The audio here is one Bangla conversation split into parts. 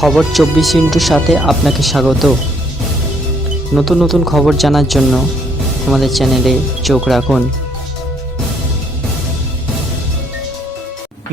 খবর চব্বিশ ইন্টুর সাথে আপনাকে স্বাগত। নতুন নতুন খবর জানার জন্য আমাদের চ্যানেলে চোখ রাখুন।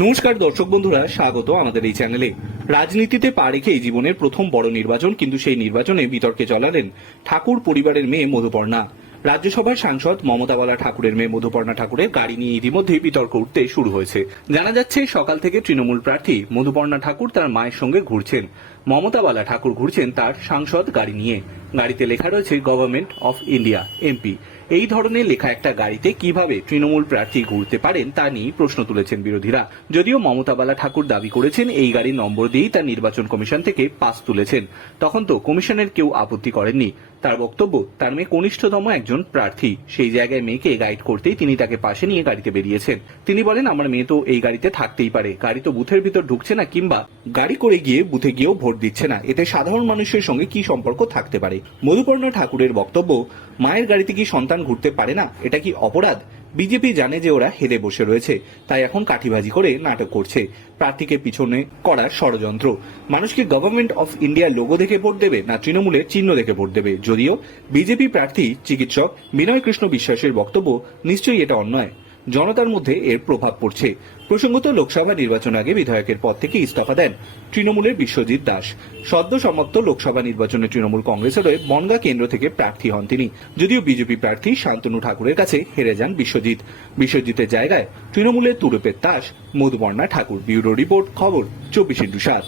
নমস্কার দর্শক বন্ধুরা, স্বাগত আমাদের এই চ্যানেলে। রাজনীতিতে পা রেখে জীবনের প্রথম বড় নির্বাচন, কিন্তু সেই নির্বাচনে বিতর্কে চলালেন ঠাকুর পরিবারের মেয়ে মধুপর্ণা। রাজ্যসভার সাংসদ মমতা বালা ঠাকুরের মেয়ে মধুপর্ণা ঠাকুরের গাড়ি নিয়ে ইতিমধ্যেই বিতর্ক উঠতে শুরু হয়েছে। জানা যাচ্ছে, সকাল থেকে তৃণমূল প্রার্থী মধুপর্ণা ঠাকুর তার মায়ের সঙ্গে ঘুরছেন। মমতা বালা ঠাকুর ঘুরছেন তার সাংসদ গাড়ি নিয়ে। গাড়িতে লেখা রয়েছে গভর্নমেন্ট অফ ইন্ডিয়া এমপি এই ধরনের লেখা একটা গাড়িতে কীভাবে তৃণমূল প্রার্থী ঘুরতে পারেন তা নিয়ে প্রশ্ন তুলেছেন বিরোধীরা। যদিও মমতা বালা ঠাকুর দাবি করেছেন এই গাড়ির নম্বর দিয়েই তার নির্বাচন কমিশন থেকে পাস তুলেছেন। তখন তো কমিশনের কেউ আপত্তি করেননি। তার বক্তব্য, তার মেয়ে কনিষ্ঠতম একজন প্রার্থী। সেই জায়গায় মেয়েকে গাইড করতেই তিনি তাকে পাশে নিয়ে গাড়িতে বেরিয়েছেন। তিনি বলেন, আমার মেয়ে তো এই গাড়িতে থাকতেই পারে। গাড়ি তো বুথের ভিতর ঢুকছে না কিংবা গাড়ি করে গিয়ে বুথে গিয়েও ভোট দিচ্ছে না। এতে সাধারণ মানুষের সঙ্গে কি সম্পর্ক থাকতে পারে? মধুপর্ণা ঠাকুরের বক্তব্য, মায়ের গাড়িতে কি সন্তান ঘুরতে পারে না, এটা কি অপরাধ? বিজেপি জানে যে ওরা হেরে বসে রয়েছে, তাই এখন কাঠিবাজি করে নাটক করছে, প্রার্থীকে পিছনে করার ষড়যন্ত্র। মানুষকে গভর্নমেন্ট অফ ইন্ডিয়ার লোগো দেখে ভোট দেবে, না তৃণমূলের চিহ্ন দেখে ভোট দেবে? যদিও বিজেপি প্রার্থী, চিকিৎসক, বিনয় কৃষ্ণ বিশ্বাসের বক্তব্য নিশ্চয়ই এটা অন্যায়। জনতার মধ্যে এর প্রভাব পড়ছে। প্রসঙ্গত লোকসভা নির্বাচন আগে বিধায়কের পদ থেকে ইস্তফা দেন তৃণমূলের বিশ্বজিৎ দাস। সদ্য সমাপ্ত লোকসভা নির্বাচনে তৃণমূল কংগ্রেসের হয়ে বনগা কেন্দ্র থেকে প্রার্থী হন তিনি। যদিও বিজেপি প্রার্থী শান্তনু ঠাকুরের কাছে হেরে যান বিশ্বজিৎ। বিশ্বজিতের জায়গায় তৃণমূলের তুরুপের দাস মধুবর্ণা ঠাকুর ব্যুরো রিপোর্ট, খবর চব্বিশ ইন্টু সাত।